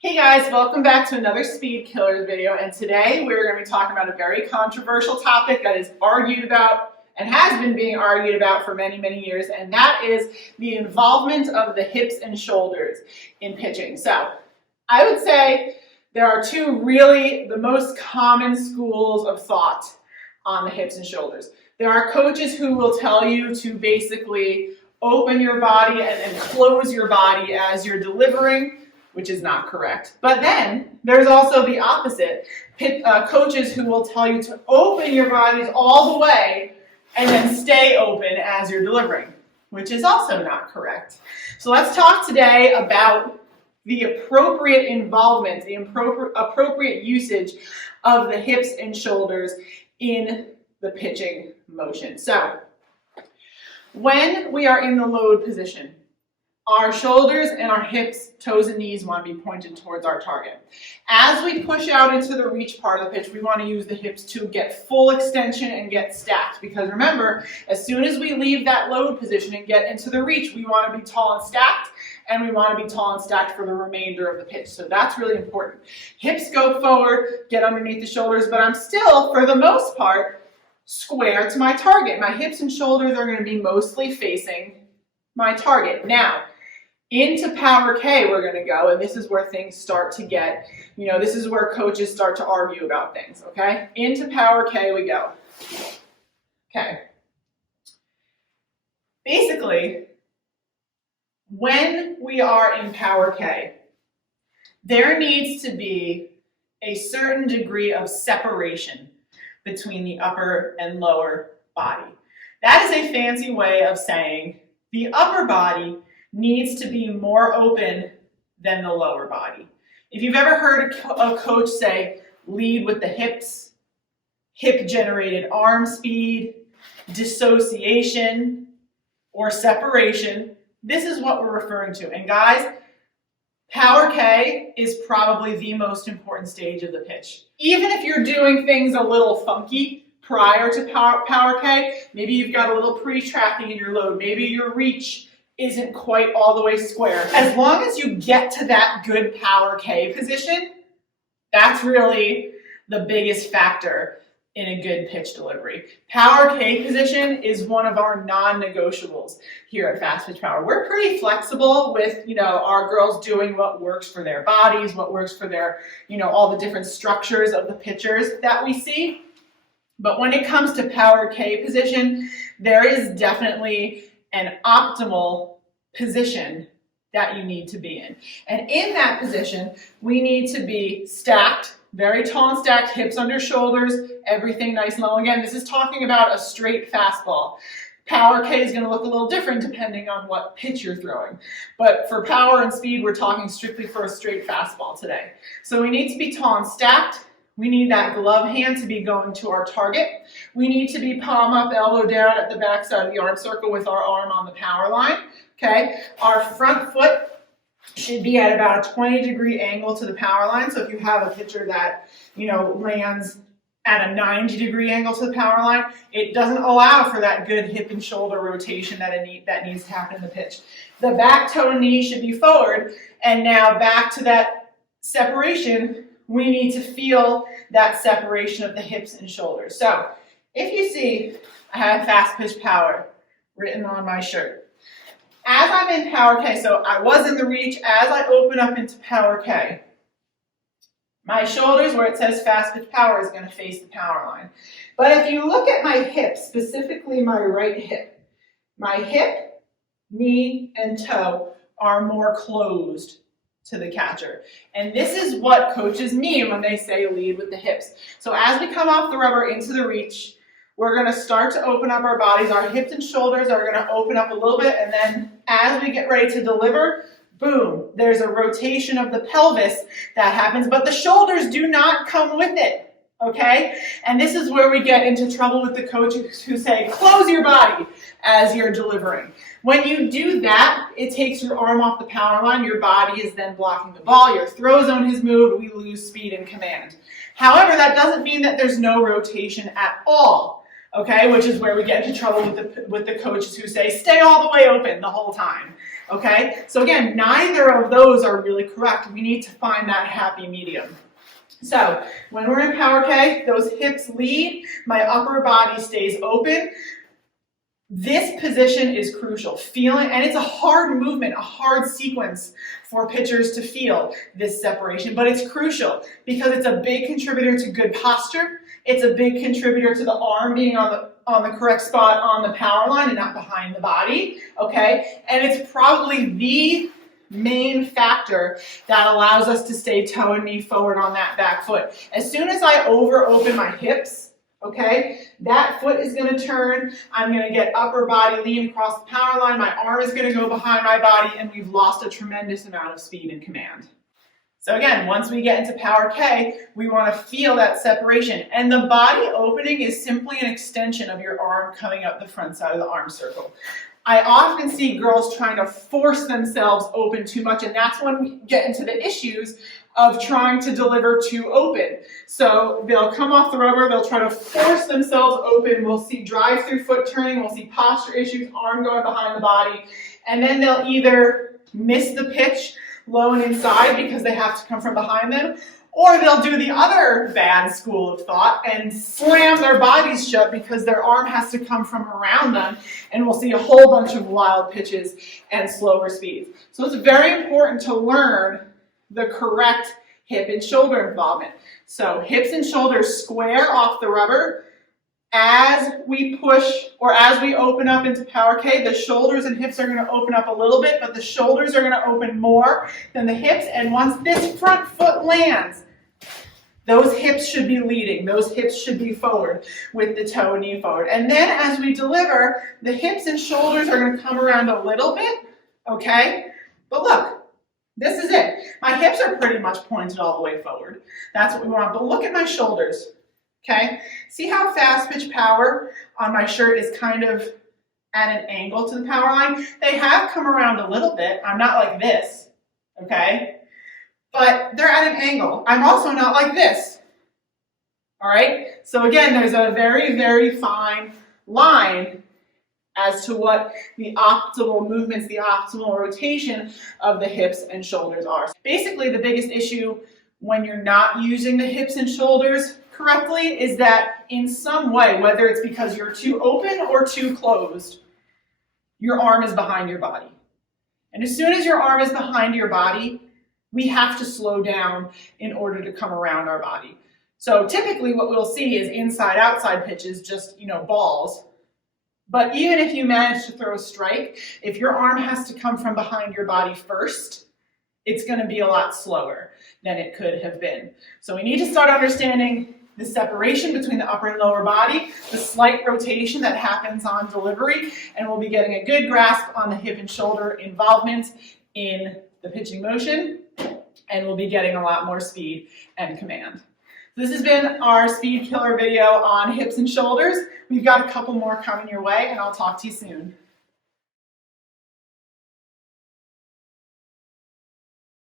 Hey guys, welcome back to another Speed Killers video, and today we're going to be talking about a very controversial topic that is argued about and has been being argued about for many years, and that is the involvement of the hips and shoulders in pitching. So I would say there are two really the most common schools of thought on the hips and shoulders. There are coaches who will tell you to basically open your body and close your body as you're delivering, which is not correct. But then there's also the opposite. Coaches who will tell you to open your bodies all the way and then stay open as you're delivering, which is also not correct. So let's talk today about the appropriate involvement, the appropriate usage of the hips and shoulders in the pitching motion. So when we are in the load position, our shoulders and our hips, toes, and knees want to be pointed towards our target. As we push out into the reach part of the pitch, we want to use the hips to get full extension and get stacked. Because remember, as soon as we leave that load position and get into the reach, we want to be tall and stacked, and we want to be tall and stacked for the remainder of the pitch. So that's really important. Hips go forward, get underneath the shoulders, but I'm still, for the most part, square to my target. My hips and shoulders are going to be mostly facing my target. Now, into Power K we're going to go, and this is where things start to get, this is where coaches start to argue about things, okay? Into Power K we go. Okay. Basically, when we are in Power K, there needs to be a certain degree of separation between the upper and lower body. That is a fancy way of saying the upper body needs to be more open than the lower body. If you've ever heard a coach say, lead with the hips, hip-generated arm speed, dissociation, or separation, this is what we're referring to. And guys, Power K is probably the most important stage of the pitch. Even if you're doing things a little funky prior to Power K, maybe you've got a little pre-tracking in your load, maybe your reach isn't quite all the way square. As long as you get to that good Power K position, that's really the biggest factor in a good pitch delivery. Power K position is one of our non-negotiables here at Fastpitch Power. We're pretty flexible with, our girls doing what works for their bodies, what works for their, all the different structures of the pitchers that we see. But when it comes to Power K position, there is definitely an optimal position that you need to be in. And in that position, we need to be stacked, very tall and stacked, hips under shoulders, everything nice and low. Again, this is talking about a straight fastball. Power K is going to look a little different depending on what pitch you're throwing. But for power and speed, we're talking strictly for a straight fastball today. So we need to be tall and stacked. We need that glove hand to be going to our target. We need to be palm up, elbow down at the back side of the arm circle with our arm on the power line. Okay, our front foot should be at about a 20-degree angle to the power line. So if you have a pitcher that, lands at a 90-degree angle to the power line, it doesn't allow for that good hip and shoulder rotation that needs to happen in the pitch. The back toe and knee should be forward, and now back to that separation. We need to feel that separation of the hips and shoulders. So if you see, I have Fastpitch Power written on my shirt. As I'm in Power K, so I was in the reach, as I open up into Power K, my shoulders, where it says Fastpitch Power, is going to face the power line. But if you look at my hip, specifically my right hip, my hip, knee, and toe are more closed to the catcher. And this is what coaches mean when they say lead with the hips. So as we come off the rubber into the reach, we're going to start to open up our bodies. Our hips and shoulders are going to open up a little bit, and then as we get ready to deliver, boom, there's a rotation of the pelvis that happens, but the shoulders do not come with it, okay? And this is where we get into trouble with the coaches who say, close your body as you're delivering. When you do that, it takes your arm off the power line, your body is then blocking the ball, your throw zone has moved, we lose speed and command. However, that doesn't mean that there's no rotation at all. Okay, which is where we get into trouble with the coaches who say, stay all the way open the whole time. Okay, so again, neither of those are really correct. We need to find that happy medium. So when we're in Power K, those hips lead, my upper body stays open. This position is crucial. Feeling, and it's a hard movement, a hard sequence for pitchers to feel this separation, but it's crucial because it's a big contributor to good posture. It's a big contributor to the arm being on the correct spot on the power line and not behind the body, okay? And it's probably the main factor that allows us to stay toe and knee forward on that back foot. As soon as I open my hips, okay, that foot is going to turn. I'm going to get upper body lean across the power line. My arm is going to go behind my body, and we've lost a tremendous amount of speed and command. So again, once we get into Power K, we want to feel that separation. And the body opening is simply an extension of your arm coming up the front side of the arm circle. I often see girls trying to force themselves open too much, and that's when we get into the issues of trying to deliver too open. So they'll come off the rubber, they'll try to force themselves open. We'll see drive-through foot turning, we'll see posture issues, arm going behind the body, and then they'll either miss the pitch low and inside because they have to come from behind them, or they'll do the other bad school of thought and slam their bodies shut because their arm has to come from around them, and we'll see a whole bunch of wild pitches and slower speeds. So it's very important to learn the correct hip and shoulder involvement. So hips and shoulders square off the rubber. As we push or as we open up into Power K, the shoulders and hips are going to open up a little bit, but the shoulders are going to open more than the hips. And once this front foot lands, those hips should be leading. Those hips should be forward with the toe and knee forward. And then as we deliver, the hips and shoulders are going to come around a little bit, okay? But look, this is it. My hips are pretty much pointed all the way forward. That's what we want. But look at my shoulders. Okay, see how Fastpitch Power on my shirt is kind of at an angle to the power line? They have come around a little bit. I'm not like this, okay? But they're at an angle. I'm also not like this, all right? So again, there's a very, very fine line as to what the optimal movements, the optimal rotation of the hips and shoulders are. Basically, the biggest issue when you're not using the hips and shoulders correctly is that in some way, whether it's because you're too open or too closed, your arm is behind your body. And as soon as your arm is behind your body, we have to slow down in order to come around our body. So typically what we'll see is inside-outside pitches, just, balls. But even if you manage to throw a strike, if your arm has to come from behind your body first, it's going to be a lot slower than it could have been. So we need to start understanding the separation between the upper and lower body, the slight rotation that happens on delivery, and we'll be getting a good grasp on the hip and shoulder involvement in the pitching motion, and we'll be getting a lot more speed and command. This has been our speed killer video on hips and shoulders. We've got a couple more coming your way, and I'll talk to you soon.